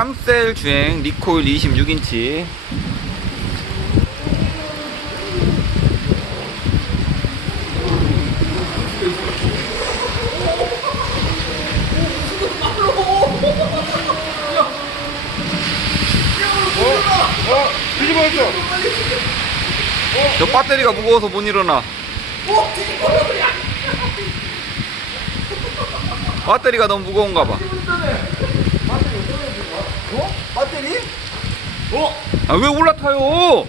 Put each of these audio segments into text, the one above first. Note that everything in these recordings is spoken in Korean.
3셀 주행 리코일 26인치 어? 뒤집어졌어. 저 배터리가 무거워서 못 일어나 배터리가 너무 무거운가 봐. 어? 배터리? 어? 아, 왜 올라타요?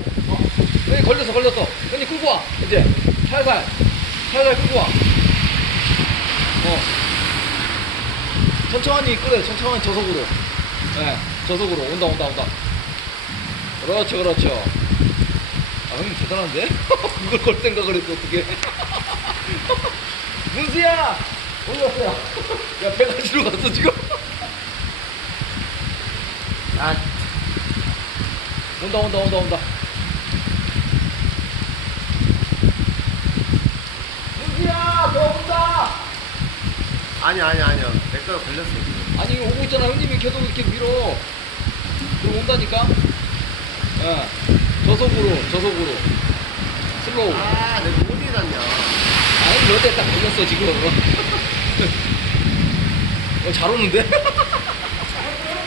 형님 걸렸어 걸렸어 형님 끌고 와 이제 살살 살살 끌고 와 어. 천천히 끌어 천천히 저속으로 네 저속으로 온다 온다 온다 그렇죠 그렇죠 아 형님 대단한데? 그걸 걸 생각을 했어 어떻게 문수야 어디 갔어요? 야 배가지로 갔어 지금 아. 온다 온다 온다 온다. 문수야 너 온다. 아니 아니 아니요. 내거 걸렸어 지금. 아니 오고 있잖아. 형님이 계속 이렇게 밀어. 그럼 온다니까? 예 저속으로 저속으로. 슬로우. 아, 내가 어디 갔냐? 아니 너한테 딱 걸렸어 지금. 어, 잘 오는데?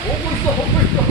오고 있어 오고 있어